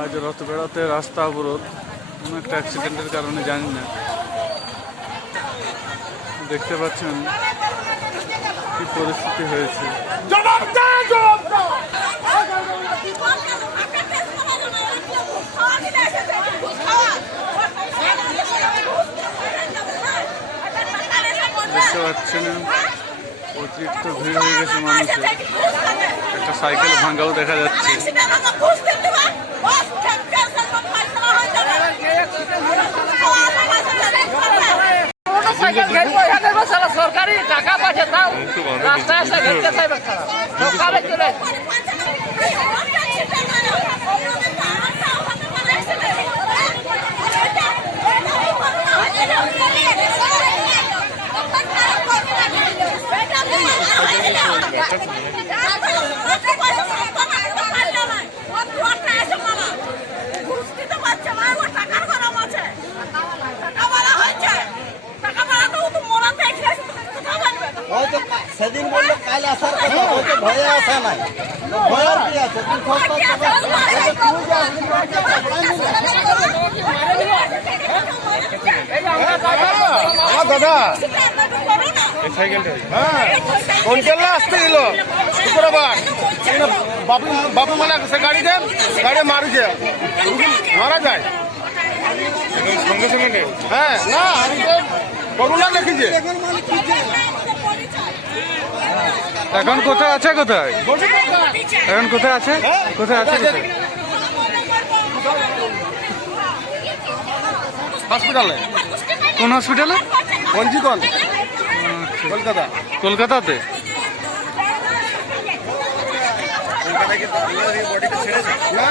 আজ রথ বেড়াতে রাস্তা অবরোধ, কোনো একটা অ্যাক্সিডেন্টের কারণে জানি না। দেখতে পাচ্ছেন কি পরিস্থিতি হয়েছে। দেখতে পাচ্ছেন অতিরিক্ত ভিড় হয়ে গেছে মানুষের। একটা সাইকেল ভাঙাও দেখা যাচ্ছে। সরকারি টাকা পাচ্ছে তাও রাস্তায় এসে ঘেরতে চাইবে সরকারে চলে সেদিন বললো কাল আসার কথা, হয়তো ভয়ে আসা নাই, ভয়ের কি আছে? দাদা হ্যাঁ কোনটেলা আসতে গেল শুক্রবার, বাবু মানে সে গাড়ি দেন, গাড়ি মারুছে, মারা যায় সঙ্গে সঙ্গে। হ্যাঁ না করুণা দেখিছে। এখন কোথায় আছে? কোথায় এখন কোথায় আছে? কোথায় আছে? হসপিটালে। কোন হসপিটালে? পঞ্জিকন, কলকাতা। কলকাতাতে? না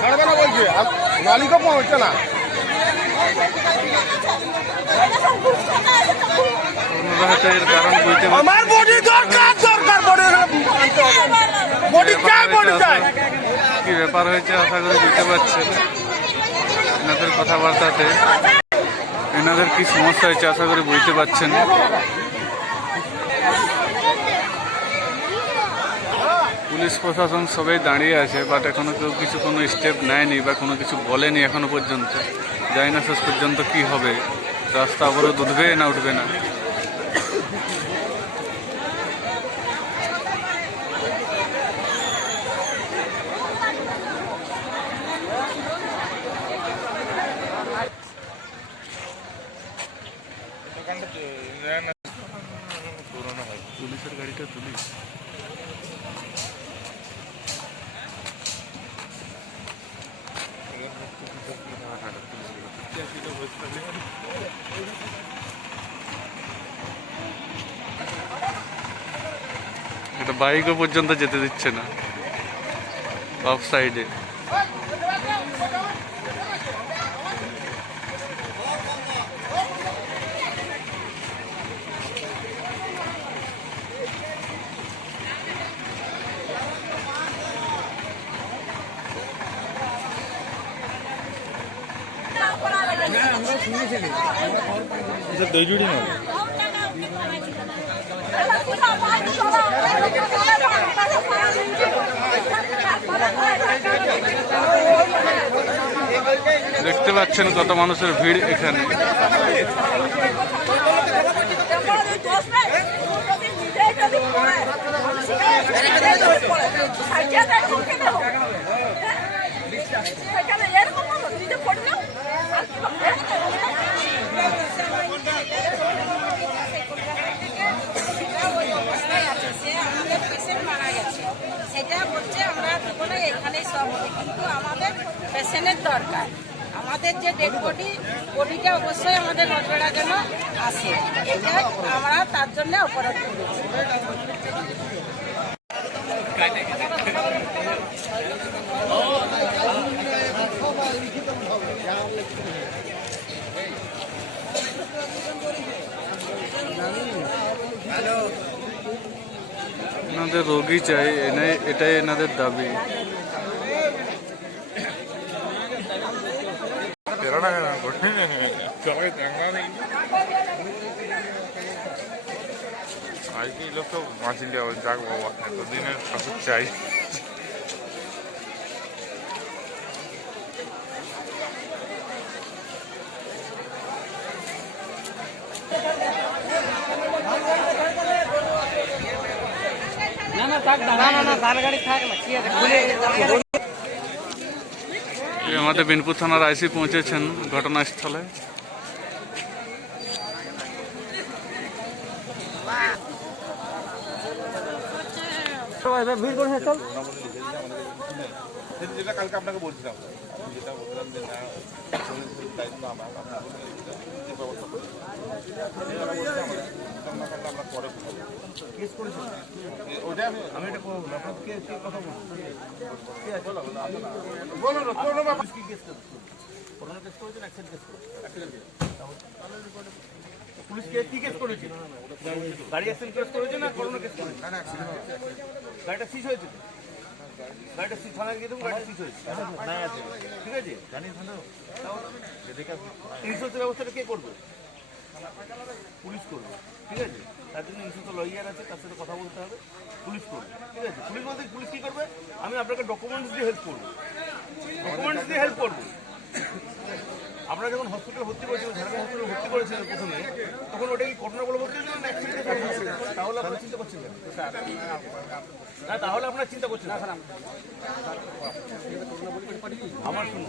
ছাড়বে না বলছে, মালিকও পৌঁছে না। এর কারণ বুঝতে আমার বডি দরকার, দরকার বডি চাই, বডি চাই। কি ব্যাপার হয়েছে আশা করি বুঝতে পারছেন এনাদের কথাবার্তাতে। এনাদের কি সমস্যা হয়েছে আশা করি বুঝতে পারছেন। পুলিশ প্রশাসন সবাই দাঁড়িয়ে আছে, বাট এখনো কেউ কিছু কোনো স্টেপ নেয়নি বা কোনো কিছু বলেনি এখনো পর্যন্ত। জানি না শেষ পর্যন্ত কি হবে, রাস্তা অবরোধ উঠবে না উঠবে না। পুলিশের গাড়িটা তুলি। এটা বাইকও পর্যন্ত যেতে দিচ্ছে না অফ সাইডে। দেখতে পাচ্ছেন কত মানুষের ভিড় এখানে। পেশেন্টের দরকার, আমাদের যে ডেড বডিটা অবশ্যই আমাদের রথবেড়া যেন আসে, এটাই আমরা তার জন্য অপরাধ করেছি। এনাদের রোগী চাই, এটাই এনাদের দাবি। আজকে এই লোক তো মাছিলি যাক বাবা, এতদিনের ঠাকুর চাই। এই আমাদের বিনপুর থানার আইসি পৌঁছেছেন ঘটনাস্থলে। যেটা কালকে আপনাকে বলছিলাম, যেটা বলছিলাম যে না দায়িত্ব আমার, আপনার যে ব্যবস্থা করে আমরা পরে কেস করেছি ওটা আমি এটা করবো না। আপনার কে কথা বলবো কি কেস করোনা কেস করেছেন, অ্যাক্সিডেন্ট কেস করেছেন, পুলিশকে কি কেস করেছে? গাড়ি অ্যাক্সিডেন্ট কেস করেছে না করোনা কেস করেছে? গাড়িটা সিজ হয়েছে, গাড়িটা থানায় গিয়ে দেবো, গাড়িটা সিজ হয়েছে, ঠিক আছে? ইন্স্যুরেন্স ব্যবস্থাটা কে করবে? পুলিশ করবে, ঠিক আছে? তার জন্য ইন্স্যুরেন্স লয়ার আছে, তার সাথে কথা বলতে হবে, পুলিশ করবে, ঠিক আছে? পুলিশ বলতে পুলিশ কি করবে? আমি আপনাকে ডকুমেন্টস দিয়ে হেল্প করবো, ডকুমেন্টস দিয়ে হেল্প করবো। আপনারা যখন হসপিটালে ভর্তি করেছিলেন, ঝাড়গ্রাম হসপিটালে ভর্তি করেছিলেন প্রথমে, তখন ওটা কি ঘটনা বলে ভর্তি হয়েছিল না অ্যাক্সিডেন্টে? তাহলে আপনারা চিন্তা করছেন না, তাহলে আপনারা চিন্তা করছেন না। আমার শুনুন,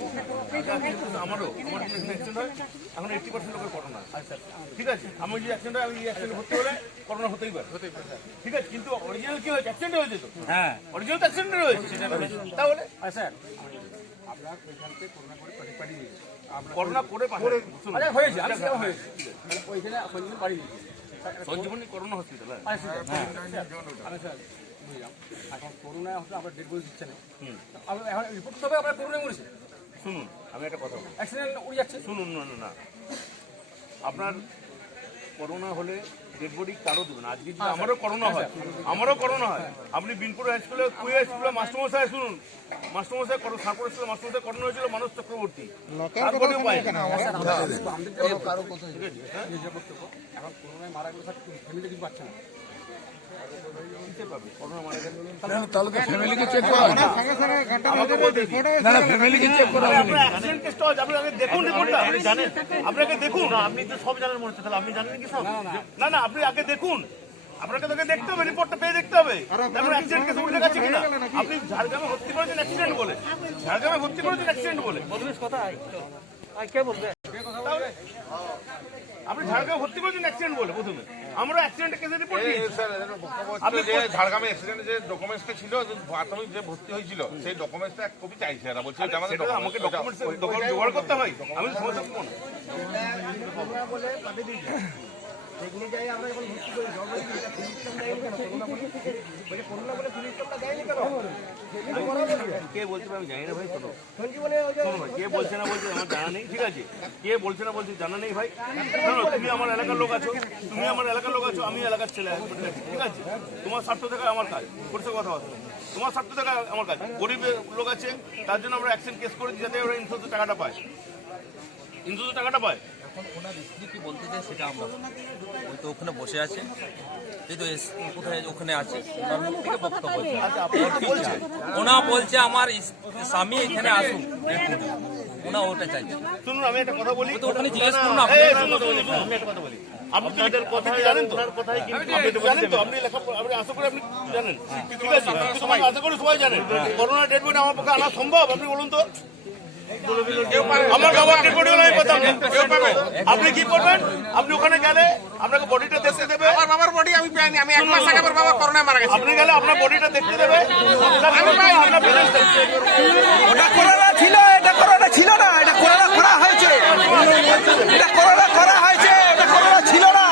আমারও আমার যদি অ্যাক্সিডেন্ট হয়, এখন 80% লোকের করোনা, ঠিক আছে? আমি যদি অ্যাক্সিডেন্ট হয়, আমি অ্যাক্সিডেন্ট ভর্তি হলে করোনা হতেই পারে, ঠিক আছে? কিন্তু অরিজিনাল কি হয়েছে? অ্যাক্সিডেন্ট হয়েছে তো, হ্যাঁ, অরিজিনাল তো অ্যাক্সিডেন্ট হয়েছে, তাহলে স্যার আমরা ওইখান থেকে করোনা করে পাঠিয়ে দিই, করোনা করে হয়েছে, আমি সেটা হয়েছে ওইখানে সঞ্জীবনী বাড়ি দিয়েছি, সঞ্জীবনী করোনা হসপিটাল। আমি স্যার বুঝলাম, এখন করোনা হচ্ছে আমরা ডেড বডি দিচ্ছে না, এখন রিপোর্ট তবে আমরা করোনা মরেছি। শুনুন, আমি একটা কথা বলবো, অ্যাক্সিডেন্ট উড়ে যাচ্ছে, শুনুন না, আপনার করোনা হলে ডেড বডি কারো দেবেন। আজকে যদি আমারও করোনা হয়, আপনি বিনপুর হাই স্কুলে কুয়ে স্কুলে মাস্টারমশাই শুনুন, মাস্টারমশাই সাঁকুড়া স্কুলে মাস্টারমশাই করোনা হয়েছিল, মানুষ চক্রবর্তী, এখন করোনায় মারা গেলে ফ্যামিলি কিছু পাচ্ছে না, আপনাকে দেখুন, আপনি তো সব জানেন মনে হচ্ছে, তাহলে আপনি জানেন কি সব? না, আপনি আগে দেখুন, আপনাকে তোকে দেখতে হবে, রিপোর্টটা পেয়ে দেখতে হবে, তারপরে অ্যাক্সিডেন্ট কেস উঠে গেছে কিনা। আপনি ঝাড়গ্রামে ভর্তি করেছেন অ্যাক্সিডেন্ট বলে, কে বলবে? আপনি ঝাড়গ্রামে ভর্তি করেছেন অ্যাক্সিডেন্ট বলে, প্রথমে আমরা অ্যাক্সিডেন্ট কেসের রিপোর্ট দিই। আপনি ঝাড়গ্রামে অ্যাক্সিডেন্টে যে ডকুমেন্টসটা ছিল, প্রাথমিক যে ভর্তি হয়েছিল, সেই ডকুমেন্টসটা এক কপি চাইছে, এরা বলছে আমাকে ডকুমেন্টস জোগাড় করতে হয়, আমি সমস্যা কোন কে বলছে আমি জানি না ভাই, শোনো কে বলছে না বলছে আমার জানা নেই, ঠিক আছে? কে বলছে না বলছে জানা নেই ভাই। শোনো, তুমি আমার এলাকার লোক আছো, আমি এলাকার ছেলে, ঠিক আছে? তোমার স্বার্থ থাকা আমার কাজ, পরিষ্কার কথা বলছো, তোমার স্বার্থ থাকা আমার কাজ। গরিব লোক আছে, তার জন্য আমরা অ্যাকশন কেস করেছি, যাতে ওরা ইন্স্যুরেন্সের টাকাটা পায়। এখন ওনার স্ত্রী কি বলতে চায় সেটা আমরা, ওই তো ওখানে বসে আছে, এই তো কোথায় ওখানে আছে, ওনার মুখ থেকে বক্তব্য ওনা বলছে আমার স্বামী এখানে আসুক, ওনা ওটা চাইছে। শুনুন, আমি একটা কথা বলি, তো ওখানে জিজ্ঞেস করুন, আমি একটা কথা বলি, আপনি জানেন তো, আপনি লেখাপড়া আপনি আশা করি আপনি জানেন, ঠিক আছে? আশা করি সবাই জানেন করোনা ডেড বডি আমার পক্ষে আনা সম্ভব? আপনি বলুন তো, আমার বাবার ডেড বডি আমি পেতাম না, আপনি কি করবেন? আপনি ওখানে গেলে আপনাকে বডিটা দেখতে দেবে, আমার বাবার বডি আমি পাইনি, আমি 1 মাস আগে আমার বাবা করোনায় মারা গেছে। আপনি গেলে আপনার বডিটা দেখতে দেবে, ওটা করোনা ছিল, এটা করোনা ছিল না, এটা করোনা করা হয়েছে, এটা করোনা করা হয়েছে, এটা করোনা ছিল না।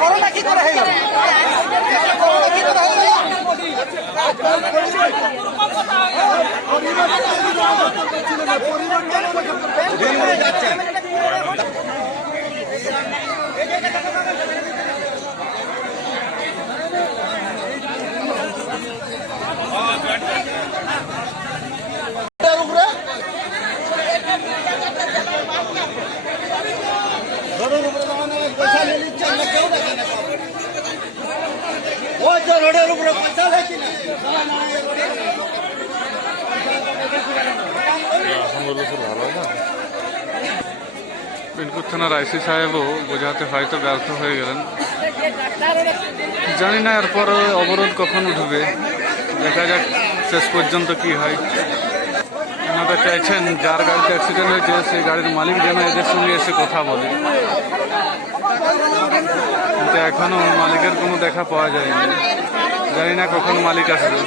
করোনা কি করে হয়ে গেল? করোনা কি করে হয়ে গেল? বিনপুর থানার আইসি সাহেবও বোঝাতে হয়তো ব্যর্থ হয়ে গেলেন। জানি না এরপর অবরোধ কখন উঠবে, দেখা যাক শেষ পর্যন্ত কি হয়। এনারা চাইছেন যার গাড়িতে অ্যাক্সিডেন্ট হয়েছে সেই গাড়ির মালিক যেন এদের সঙ্গে এসে কথা বলে, কিন্তু এখনো মালিকের কোনো দেখা পাওয়া যায়নি। জানি না কখন মালিক আসবে।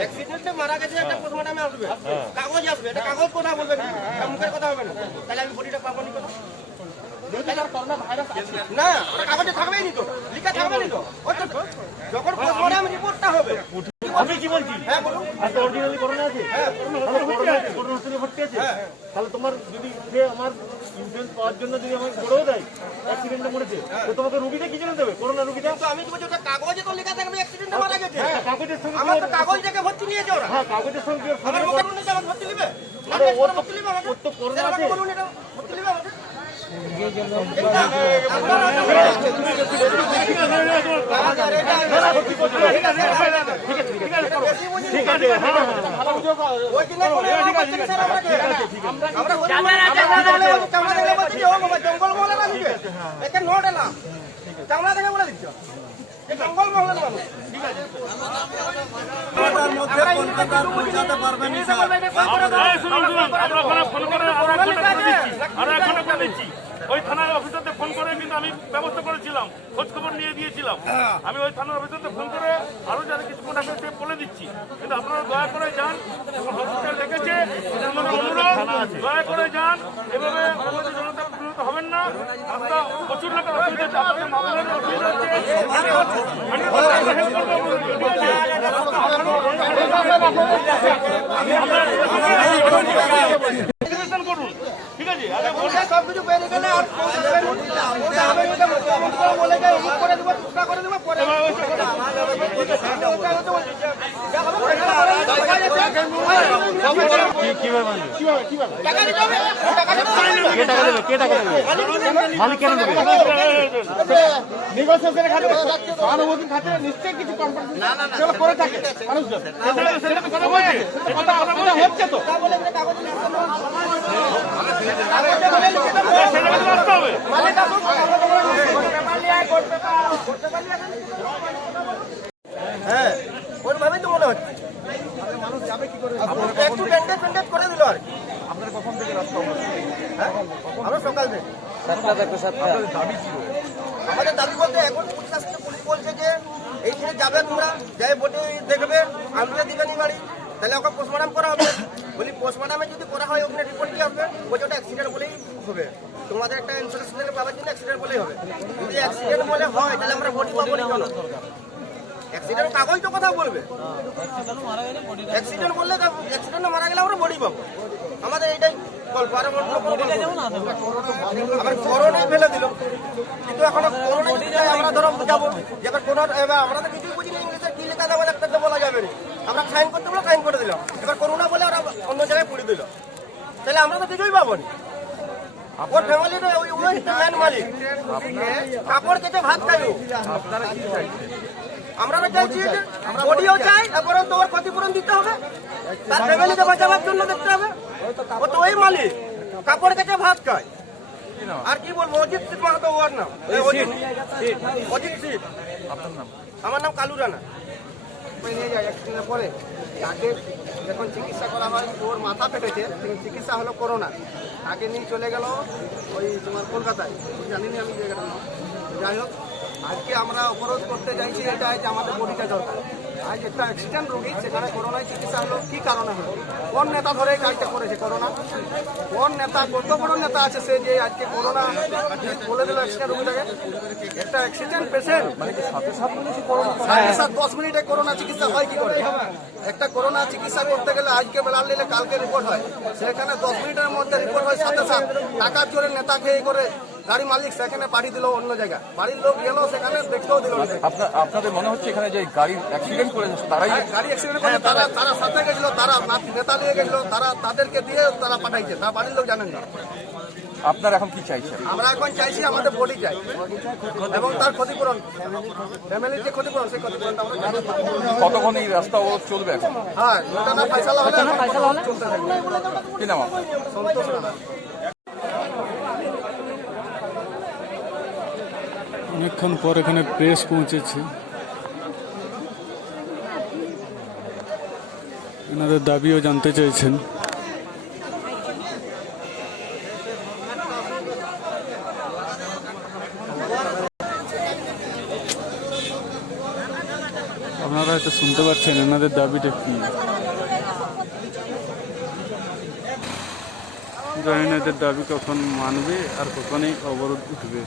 অ্যাক্সিডেন্টে মারা গেছে, একটা পোস্টমর্টমে আসবে, কাগজ আসবে, এটা কাগজ কথা বলবেন, মুখের কথা হবে না। তাহলে আমি বডিটা পাবো নি কেন? না, ওটা কাগজে থাকবেই নি তো, লিখা থাকবে নি তো। যখন পোস্টমর্টম রিপোর্টটা হবে, আমি কি বলছি, হ্যাঁ বলুন, আজকে অরিজিনালি করোনা আছে, করোনা হসপিটালে ভর্তি আছে, তাহলে তোমার যদি সে আমার ইন্স্যুরেন্স পাওয়ার জন্য যদি আমাকে বলেও দেয় অ্যাক্সিডেন্টে মরেছে, তো তোমাকে রুগীটা কি জন্য দেবে? করোনা রুগীটা তো আমি তো বলছি ওটা কাগজে তো লেখা থাকবে অ্যাক্সিডেন্টে মারা গেছে। কাগজের সঙ্গে আমার তো কাগজ দেখে ভর্তি নিয়েছে ওরা। হ্যাঁ, কাগজের সঙ্গে আমার মুখের মধ্যে আমার ভর্তি নেবে, আরে ওর তো ভর্তি নেবে আমাকে, ওর তো করোনা আমাকে আছে। বলুন এটা ভর্তি নেবে আমাকে। ঠিক আছে, হ্যাঁ, ওই দিনে বলে আমরা বলছি স্যার আমাকে আমরা চামড়া দেখলে বলছি যে ও বাবা জঙ্গল মহলে না দিবে একে নোট এলাম চামড়া দেখে বলে দিচ্ছ এই জঙ্গল মহলে না ঠিক আছে তার মধ্যে কলকাতার পৌঁছাতে পারবেন না স্যার শুনুন, আমরা ওখানে ফোন করে আরো এখন করে দিচ্ছি। ওই থানার অফিসারকে ফোন করে কিন্তু আমি ব্যবস্থা করেছিলাম, খোঁজ খবর নিয়ে দিয়েছিলাম। আমি ওই থানার অফিসারকে ফোন করে আরো যারা কিছু প্রোডাক্ট সে বলে দিচ্ছি, কিন্তু আপনারা দয়া করে যান, হসপিটাল দেখেছে, অনুরোধ দয়া করে যান। এভাবে আমাদের জনতা পরিণত হবেন না। রাস্তা প্রচুর লোকের অসুবিধা হচ্ছে, আপনাদের মামলার অসুবিধা হচ্ছে, করুন, ঠিক আছে? সব কিছু বেরিয়ে গেলে আর বলে যায় করে দেবো টুকরা করে দেবো পরে নিশ্চয়ই কিছু কম্পানি করে থাকে মানুষজন হচ্ছে তো হ্যাঁ ওইভাবেই তো মনে হচ্ছে একটু ব্যান্ডেজ করে দিল আর কি। আপনার কখন থেকে রাস্তা আমরা সকাল থেকে আমাদের দাবি বলতে এখন পুলিশ বলছে যে এইখানে যাবে তোমরা যাই বডি দেখবে আনতে দিবে নি গাড়ি, তাহলে ওকে পোস্টমর্টম করা হবে। বলি পোস্টমর্টমে যদি করা হয় ওখানে রিপোর্ট কি হবে, বলছে ওটা অ্যাক্সিডেন্ট বলেই হবে, তোমাদের একটা ইন্স্যুরেন্স পাওয়ার জন্য অ্যাক্সিডেন্ট বলেই হবে। যদি অ্যাক্সিডেন্ট বলে হয় তাহলে আমরা বডি পাবো না কেন? অ্যাক্সিডেন্ট কাগজ তো কথা বলবে, অ্যাক্সিডেন্ট বললে অ্যাক্সিডেন্টে মারা গেলে আমরা বডি পাবো। আমাদের এইটাই গল্প, আর আবার করোনায় ফেলে দিল, কিন্তু এখন করোনা যদি যায় আমরা ধরো যাবো যে এবার কোনো আমরা তো কিছুই বুঝি না, ইংলিশে কি লেখা দেবো একটা বলা যাবে না, আমরা সাইন করতে বলো সাইন করে দিলাম, এবার করোনা বলে ওরা অন্য জায়গায় পুড়ে দিল, তাহলে আমরা তো কিছুই পাবো না। ওর ফ্যামিলির ওই ম্যান মালিক কাপড় কেটে ভাত খাইও, আমরা চাইছি বডিও চাই, তারপরে তো ওর ক্ষতিপূরণ দিতে হবে, তার ফ্যামিলিকে বাঁচাবার জন্য দেখতে হবে। ও তো ওই মালিক কাপড় কেটে ভাত খায়, আর কি বলবো। অজিত সিট মাহাতো ওর নাম, অজিত সিট। আমার নাম কালু রানা। নিয়ে যায় পরে যখন চিকিৎসা করা হয় ওর মাথা ফেটেছে, কিন্তু চিকিৎসা হলো করোনা। তাকে নিয়ে চলে গেল ওই তোমার কলকাতায়, জানিনি আমি জায়গাটা নাম। যাই হোক, আজকে আমরা অবরোধ করতে চাইছি এটাই যে আমাদের বডিটা দরকার। আজ একটা অ্যাক্সিডেন্ট রোগী, সেখানে করোনায় চিকিৎসা হলো, কী কারণে হলো? কোন নেতা ধরে এই কাজটা করেছে? করোনা কোন নেতা, কত বড় নেতা আছে সে যে আজকে করোনা বলে দিল অ্যাক্সিডেন্ট রোগীটাকে? একটা অ্যাক্সিডেন্ট পেশেন্ট সাথে সাথে 10 মিনিটে করোনা চিকিৎসা হয় কি করে? একটা করোনা চিকিৎসা করতে গেলে আজকে বেলা নিলে কালকে রিপোর্ট হয়, সেখানে 10 মিনিটের মধ্যে রিপোর্ট হয় সাথে সাথে। টাকার জোরে নেতা খেয়ে করে গাড়ি মালিক সেখানে পাঠিয়ে দিল অন্য জায়গায়, বাড়ির লোক গেল সেখানে দেখতেও দিল না। আপনাদের মনে হচ্ছে এখানে যে গাড়ি অ্যাক্সিডেন্ট করেছে তারাই গাড়ি অ্যাক্সিডেন্ট করে তারা সাথে গেছিল, তারা নেতা নিয়ে গেছিল, তাদেরকে দিয়ে তারা পাঠাইছে, তার বাড়ির লোক জানেন না। আপনারা এখন কি চাইছেন? আমরা এখন চাইছি আমাদের বডি চাই এবং তার ক্ষতিপূরণ, ফ্যামিলির যে ক্ষতিপূরণ, সেই ক্ষতিপূরণটা আমরা চাই। কতক্ষণ এই রাস্তা অবরোধ চলবে এখন? হ্যাঁ, ওটা না ফয়সালা হলে চলতে থাকবে। কি নাম আপনার? সন্তোষ রানা। অনেকক্ষণ পর এখানে প্রেস পৌঁছেছে। এনাদের দাবিও জানতে চাইছেন। আপনারা হয়তো শুনতে পাচ্ছেন এনাদের দাবিটা কি। জানি না এদের দাবি কখন মানবে আর কখনই অবরোধ উঠবে।